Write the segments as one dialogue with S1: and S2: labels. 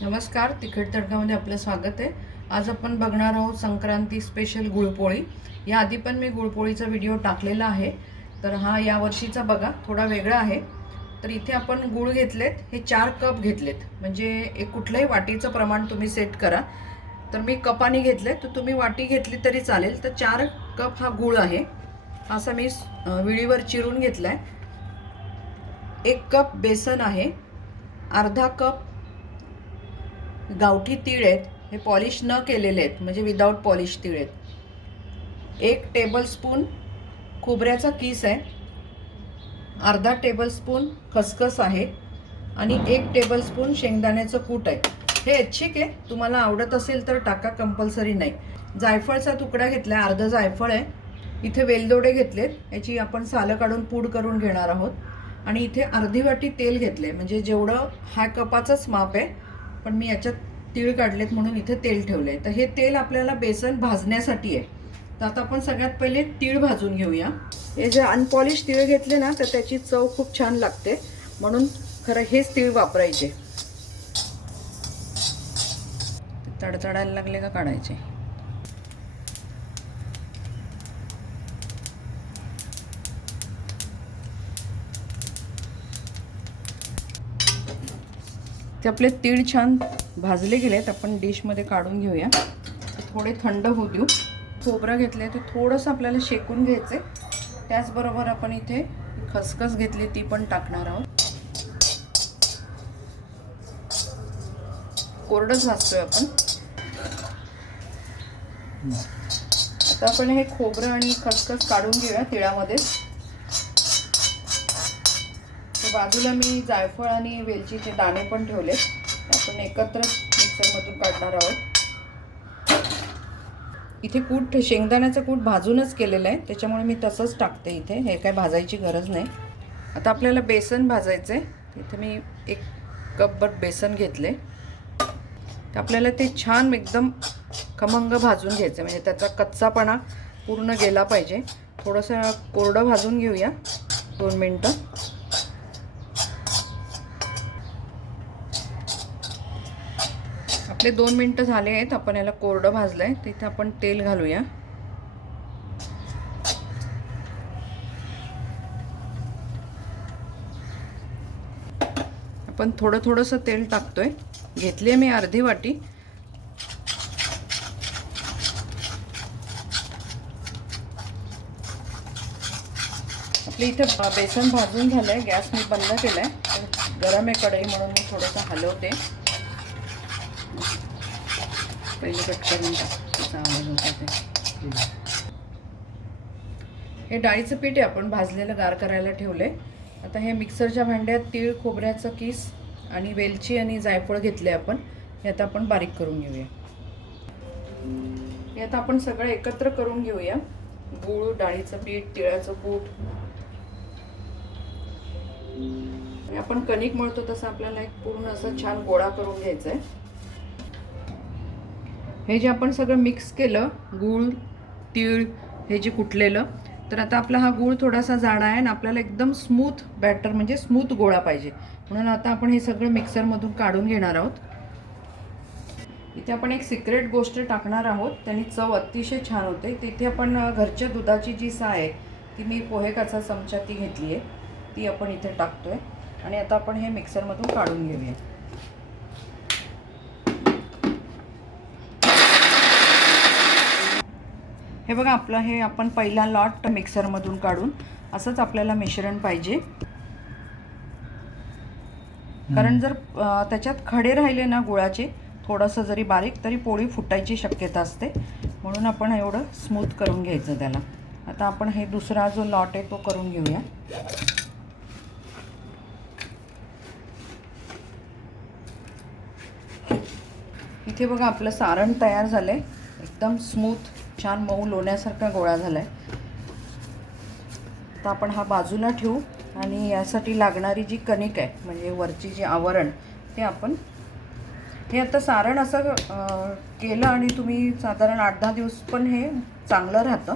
S1: नमस्कार तिखट तडकामध्ये आपलं स्वागत आहे. आज आपण बघणार आहोत संक्रांती स्पेशल गुळपोळी. याआधी पण मी गुळपोळीचा व्हिडिओ टाकलेला आहे. तर हा या वर्षीचा बघा थोडा वेगळा आहे. तर इथे आपण गुळ घेतलेत हे चार कप घेतलेत. म्हणजे एक कुठल्याही वाटीचं प्रमाण तुम्ही सेट करा. तर मी कपाने घेतले तर तुम्ही वाटी घेतली तरी चालेल. तर चार कप हा गुळ आहे. असा मी विळीवर चिरून घेतला आहे एक कप बेसन आहे. अर्धा कप गावठी तीळ आहेत हे पॉलिश न केलेले आहेत म्हणजे विदाऊट पॉलिश तीळ आहेत. एक टेबलस्पून खोबऱ्याचा किस आहे अर्धा टेबलस्पून खसखस आहे आणि एक टेबलस्पून शेंगदाण्याचं कूट आहे. हे ऐच्छिक आहे तुम्हाला आवडत असेल तर टाका कंपल्सरी नाही. जायफळचा तुकडा घेतला आहे अर्धा जायफळ आहे. इथे वेलदोडे घेतलेत याची आपण सालं काढून पूड करून घेणार आहोत. आणि इथे अर्धी वाटी तेल घेतले म्हणजे जेवढं हा कपाचंच माप आहे पण मी याच्यात तीळ काढलेत म्हणून इथे तेल ठेवलं आहे तर हे तेल आपल्याला बेसन भाजण्यासाठी आहे. तर आता आपण सगळ्यात पहिले तीळ भाजून घेऊया. हे जे अनपॉलिश तीळ घेतले ना तर त्याची चव खूप छान लागते. म्हणून खरं हेच तीळ वापरायचे. तडतडायला लागले का काढायचे? ते आपले तीळ छान भाजले गेलेत आपण डिशमध्ये काढून घेऊया. थोडे थंड होऊ देऊ. खोबरं घेतले ते थोडंसं आपल्याला शेकून घ्यायचे त्याचबरोबर आपण इथे खसखस घेतली ती पण टाकणार आहोत. कोरडंच भाजतोय आपण. आता आपण हे खोबरं आणि खसखस काढून घेऊया तिळामध्ये. तर बाजूला मी जायफळ आणि वेलचीचे दाणे पण ठेवले. आपण एकत्र मिक्सरमधून काढणार आहोत. इथे कूट शेंगदाण्याचं कूट भाजूनच केलेलं आहे. त्याच्यामुळे मी तसंच टाकते इथे. हे काय भाजायची गरज नाही. आता आपल्याला बेसन भाजायचं आहे इथे मी एक कपभर बेसन घेतले. तर आपल्याला ते छान एकदम खमंग भाजून घ्यायचं म्हणजे त्याचा कच्चापणा पूर्ण गेला पाहिजे. थोडंसं कोरडं भाजून घेऊया. दोन मिनटं. आपले दोन मिनटं झाले आहेत आपण याला कोरडं भाजलं आहे तिथे आपण तेल घालूया. आपण थोडं थोडंसं तेल टाकतोय. घेतली आहे मी अर्धी वाटी. आपली इथं बेसन भाजून झालं आहे गॅस मी बंद केला आहे गरम आहे कढई म्हणून मी थोडंसं हलवते. पहिले कट करून त्याचा आवाज होता ते. हे डाळीचं पीठ आहे आपण भाजलेलं गार करायला ठेवले आता हे मिक्सरच्या भांड्यात तीळ खोबऱ्याचं किस आणि वेलची आणि जायफळ घेतले आपण. हे आता आपण बारीक करून घेऊया. हे आता आपण सगळं एकत्र करून घेऊया. गूळ डाळीचं पीठ तिळाचं कूट. आपण कणिक मळतो तसं आपल्याला एक पूर्ण असं छान गोळा करून घ्यायचा आहे हे जे आपण सगळं मिक्स केलं गूळ तीळ हे जे कुटलेलं तर आता आपला हा गूळ थोडासा जाडा आहे आणि आपल्याला एकदम स्मूथ बॅटर म्हणजे स्मूथ गोळा पाहिजे. म्हणून आता आपण हे सगळं मिक्सरमधून काढून घेणार आहोत. इथे आपण एक सिक्रेट गोष्ट टाकणार आहोत. त्यांनी चव अतिशय छान होते. तिथे आपण घरच्या दुधाची जी साय आहे ती मी पोहे काचा चमचा ती घेतली आहे ती आपण इथे टाकतो आहे आणि आता आपण हे मिक्सरमधून काढून घेऊया. हे बघा आपलं हे आपण पहिला लॉट मिक्सरमधून काढून असंच आपल्याला मिश्रण पाहिजे. कारण जर त्याच्यात खडे राहिले ना गुळाचे थोडंसं जरी बारीक तरी पोळी फुटायची शक्यता असते. म्हणून आपण एवढं स्मूथ करून घ्यायचं त्याला. आता आपण हे दुसरा जो लॉट आहे तो करून घेऊया. इथे बघा आपलं सारण तयार झालं आहे एकदम स्मूथ छान मऊ लोण्यासारखा गोळा झाला आहे तर आपण हा बाजूला ठेवू आणि यासाठी लागणारी जी कणिक आहे म्हणजे वरची जी आवरण ते आपण हे आता सारण असं केलं आणि तुम्ही साधारण आठ दहा दिवस पण हे चांगलं राहतं.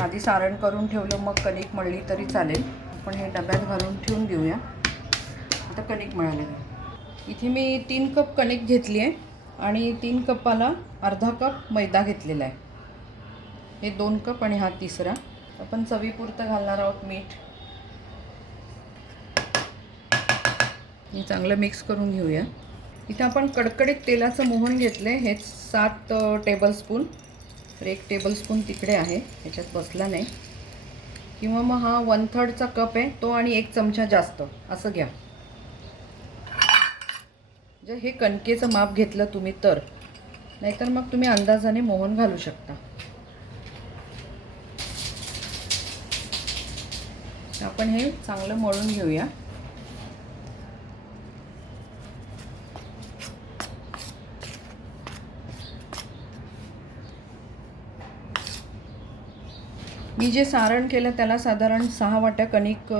S1: आधी सारण करून ठेवलं मग कणिक मळली तरी चालेल. आपण हे डब्यात घालून ठेवून देऊया. आता कणिक मळायला इथे मी तीन कप कणिक घेतली आहे आणि तीन कपाला अर्धा कप मैदा घेतलेला आहे. हे दोन कप आणि हा तिसरा. आपण चवीपुरतं घालणार आहोत मीठ. हे चांगलं मिक्स करून घेऊया. इथं आपण कडकडीत तेलाचं मोहन घेतलं आहे हेच सात टेबलस्पून तर एक टेबलस्पून तिकडे आहे. ह्याच्यात बसला नाही. किंवा मग हा वन थर्डचा कप आहे. तो आणि एक चमचा जास्त. असं घ्या. जर हे कणकेचं माप घेतलं तुम्ही तर. नाहीतर मग तुम्ही अंदाजाने मोहन घालू शकता. आपण हे चांगलं मळून घेऊया. मी जे सारण केलं त्याला साधारण सहा वाट्या कणिक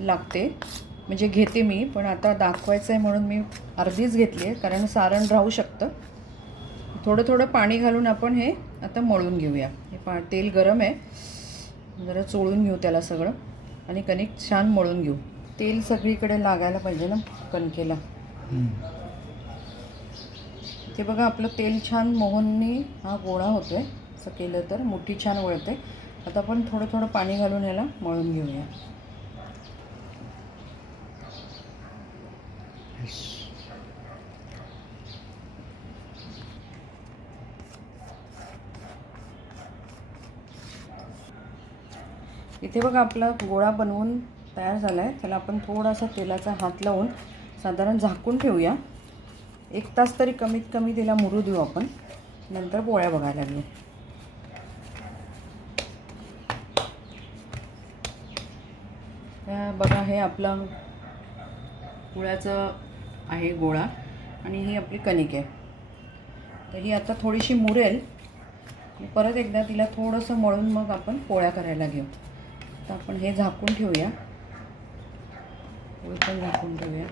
S1: लागते. म्हणजे घेते मी पण आता दाखवायचं आहे म्हणून मी अर्धीच घेतली आहे कारण सारण राहू शकतं. थोडं थोडं पाणी घालून आपण हे आता मळून घेऊया. हे पा तेल गरम आहे. जरा चोळून घेऊ त्याला सगळं. आणि कणिक छान मळून घेऊ. तेल सगळीकडे लागायला पाहिजे ना कणकेला. ते बघा आपलं तेल छान मोहननी हा गोळा होतो आहे असं केलं तर मोठी छान वळते. आता आपण थोडं थोडं पाणी घालून याला मळून घेऊया. इथे बघा आपला गोळा बनवून तयार झाला आहे त्याला आपण थोडासा तेलाचा हात लावून साधारण झाकून ठेवूया. एक तास तरी कमीत कमी तिला मुरू देऊ आपण. नंतर पोळ्या बघायला लागलो. बघा हे आपलं पोळ्याचं आहे गोळा आणि ही आपली कणिक आहे. तर ही आता थोडीशी मुरेल. परत एकदा तिला थोडंसं मळून मग आपण पोळ्या करायला घेऊ. आता आपण हे झाकून ठेवूया. पोळी पण झाकून ठेवूया.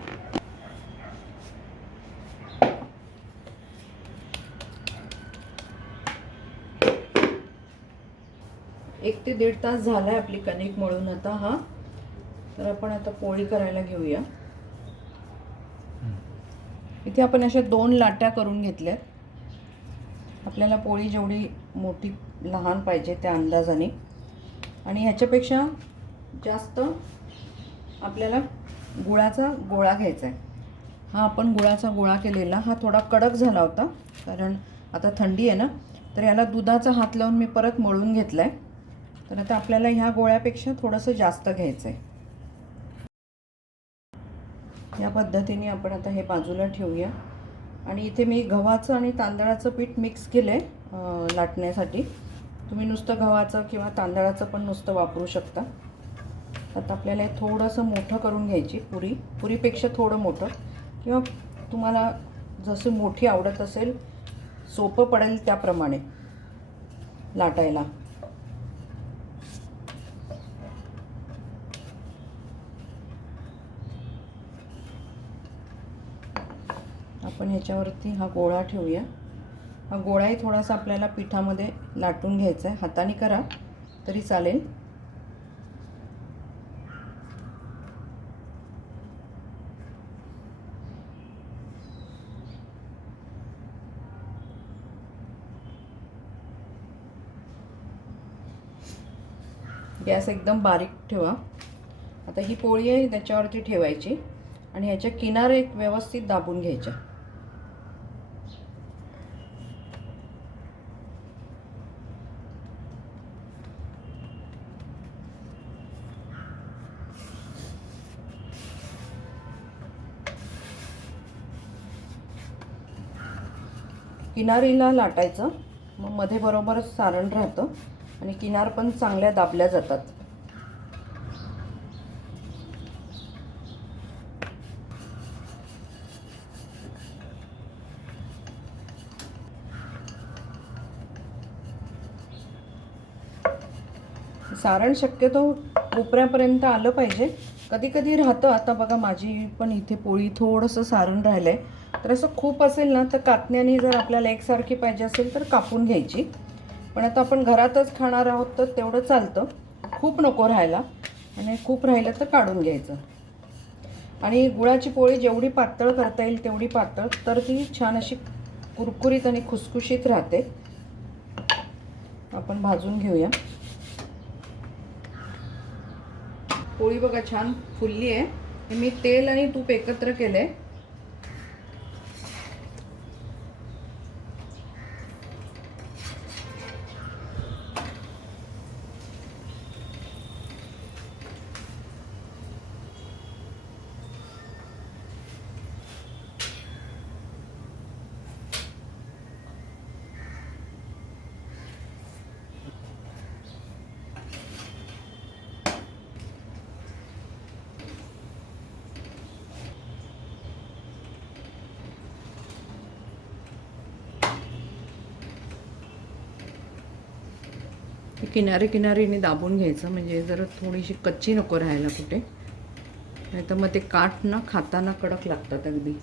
S1: एक ते दीड तास झाला आहे आपली कणिक मळून आता हा. तर आपण आता पोळी करायला घेऊया. इथे आपण अशा दोन लाट्या करून घेतल्यात. आपल्याला पोळी जेवढी मोठी लहान पाहिजे त्या अंदाजाने. आणि ह्याच्यापेक्षा जास्त आपल्याला गुळाचा गोळा घ्यायचा आहे. हा आपण गुळाचा गोळा केलेला हा थोडा कडक झाला होता कारण आता थंडी आहे ना तर याला दुधाचा हात लावून मी परत मळून घेतला आहे तर आता आपल्याला ह्या गोळ्यापेक्षा थोडंसं जास्त घ्यायचं आहे या पद्धतीने आपण आता हे बाजूला ठेवूया. आणि इथे मी गव्हाचं आणि तांदळाचं पीठ मिक्स केलं आहे लाटण्यासाठी. तुम्ही नुसतं गव्हाचं किंवा तांदळाचं पण नुसतं वापरू शकता. आता आपल्याला हे थोडंसं मोठं करून घ्यायची पुरी. पुरीपेक्षा थोडं मोठं. किंवा तुम्हाला जसं मोठी आवडत असेल सोपं पडेल त्याप्रमाणे लाटायला. आपण ह्याच्यावरती हा गोळा ठेवूया. हा गोळाही थोडासा आपल्याला पिठामध्ये लाटून घ्यायचा आहे. हाताने करा तरी चालेल. गॅस एकदम बारीक ठेवा. आता ही पोळी आहे त्याच्यावरती ठेवायची. आणि ह्याच्या किनारे व्यवस्थित दाबून घ्यायच्या किनारीला लाटायचं. मग मध्ये बरोबर सारण राहतं आणि किनार पण चांगल्या दाबल्या जातात. सारण शक्यतो कोपऱ्यापर्यंत आलं पाहिजे. कधी कधी राहतं. आता बघा माझी पण इथे पोळी थोडंसं सारण राहिलं आहे तर असं खूप असेल ना तर कातण्याने जर आपल्याला एकसारखी पाहिजे असेल तर कापून घ्यायची. पण आता आपण घरातच खाणार आहोत तर तेवढं चालतं. खूप नको राहायला. आणि खूप राहिलं तर काढून घ्यायचं. आणि गुळाची पोळी जेवढी पातळ करता येईल तेवढी पातळ तर ती छान अशी कुरकुरीत आणि खुसखुशीत राहते. आपण भाजून घेऊया. पोळी बघा छान फुलली आहे. मी तेल आणि तूप एकत्र केलं आहे किनारे किनारीने दाबून घ्यायचं. म्हणजे जर थोडीशी कच्ची नको राहायला कुठे. नाही तर मग ते काठ ना खाताना कडक लागतात अगदी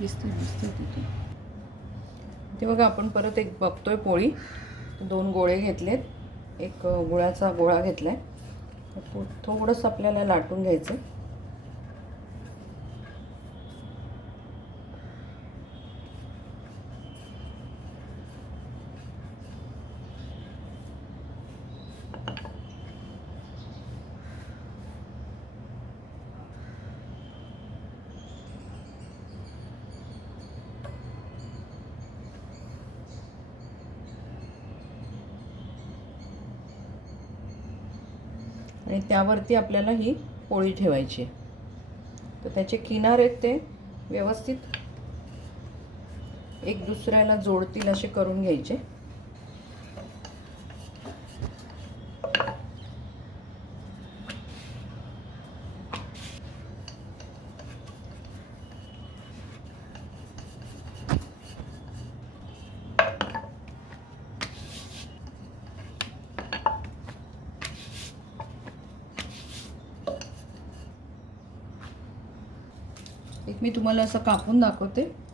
S1: दिसते दिसते तिथे ते बघा आपण परत एक बघतोय पोळी. दोन गोळे घेतलेत. एक गुळाचा गोळा आहे थोडंसं आपल्याला लाटून घ्यायचं आणि त्यावरती आपल्याला ही पोळी ठेवायची आहे. तर त्याचे किनार आहेत ते व्यवस्थित एक दुसऱ्याला जोडतील असे करून घ्यायचे एक मी तुम्हाला असं कापून दाखवते.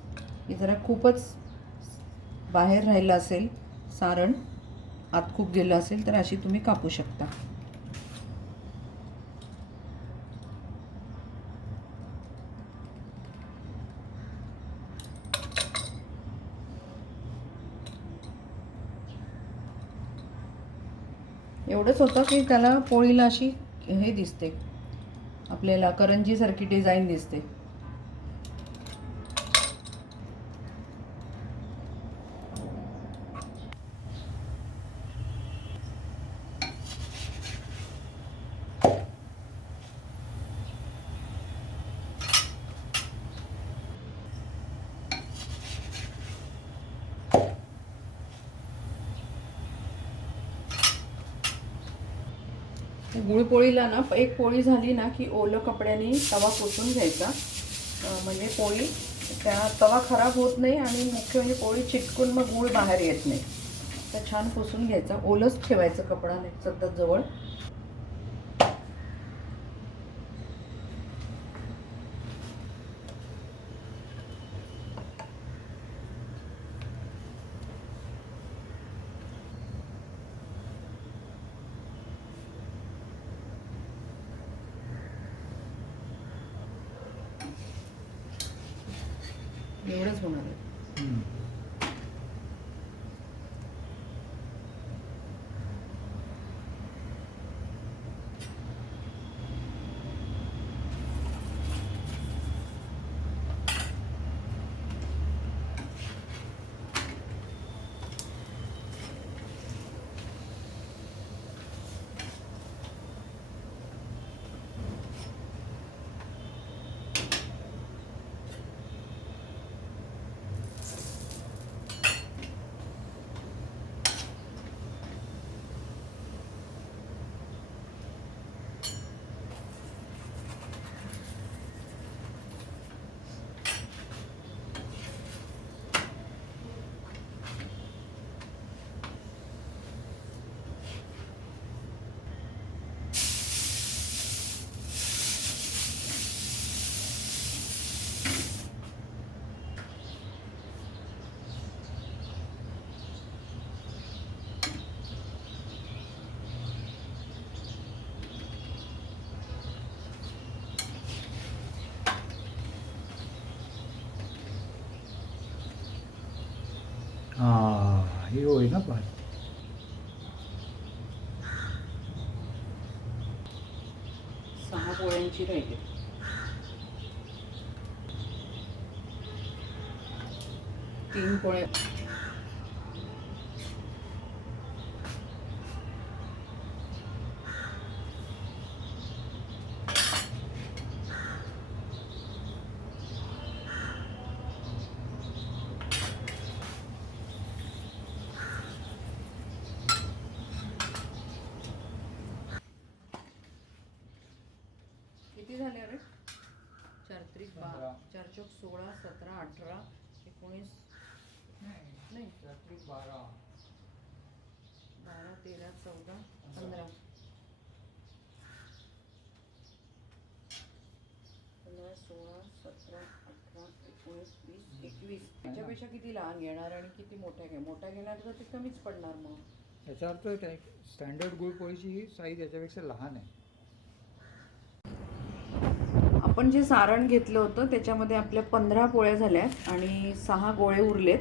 S1: की जरा खूपच बाहेर राहिलं असेल सारण आत खूप गेलं असेल तर अशी तुम्ही कापू शकता. एवढंच होतं की त्याला पोळीला अशी हे दिसते. आपल्याला करंजीसारखी डिझाईन दिसते. पोळीला ना एक पोळी झाली ना की ओलं कपड्याने तवा पुसून घ्यायचा. म्हणजे पोळी त्या तवा खराब होत नाही आणि मुख्य म्हणजे पोळी चिटकून मग गूळ बाहेर येत नाही. तर छान पुसून घ्यायचा. ओलंच ठेवायचं कपडा नाही सतत जवळ. 오렌지 보면 음. एवढंच होणार आहे
S2: हा हे होय ना पण
S1: सहा पोळ्यांची राहिली तीन पोळ्या किती झाले रे चार त्रिक बा
S2: पंधरा.
S1: चार चौक सोळा सतरा अठरा एकोणीस नाही
S2: बारा
S1: बारा तेरा चौदा पंधरा पंधरा सोळा सतरा अठरा एकोणीस वीस एकवीस. त्याच्यापेक्षा किती लहान घेणार आणि किती मोठ्या घे मोठ्या घेणार तर ते कमीच पडणार मग.
S2: याचा अर्थ काय? स्टँडर्ड गुळपोळीची ही साईज याच्यापेक्षा लहान आहे.
S1: आपण जे सारण घेतलं होतं त्याच्यामध्ये आपल्या पंधरा पोळ्या झाल्या आणि सहा गोळे उरलेत.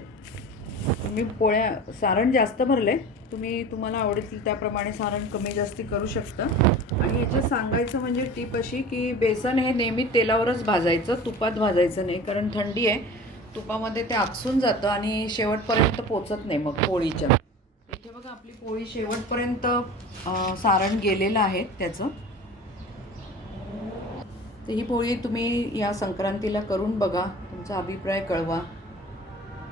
S1: तुम्ही पोळ्या सारण जास्त भरले तुम्ही तुम्हाला आवडतील त्याप्रमाणे सारण कमी जास्ती करू शकता. याच्यात सांगायचं म्हणजे टीप अशी की बेसन हे नेहमी तेलावरच भाजायचं तुपात भाजायचं नाही कारण थंडी आहे. तुपामध्ये ते आकसून जातं आणि शेवटपर्यंत पोचत नाही मग पोळीच्या. इथे बघा आपली पोळी शेवटपर्यंत सारण गेलेलं आहे त्याचं. तर ही पोळी तुम्ही या संक्रांतीला करून बघा. तुमचा अभिप्राय कळवा.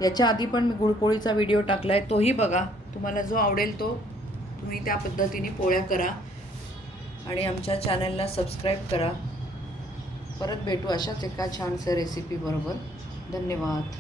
S1: याच्या आधी पण मी गुळपोळीचा व्हिडिओ टाकला आहे तोही बघा. तुम्हाला जो आवडेल तो तुम्ही त्या पद्धतीने पोळ्या करा. आणि आमच्या चॅनलला सबस्क्राईब करा. परत भेटू अशाच एका छानशा रेसिपीबरोबर धन्यवाद.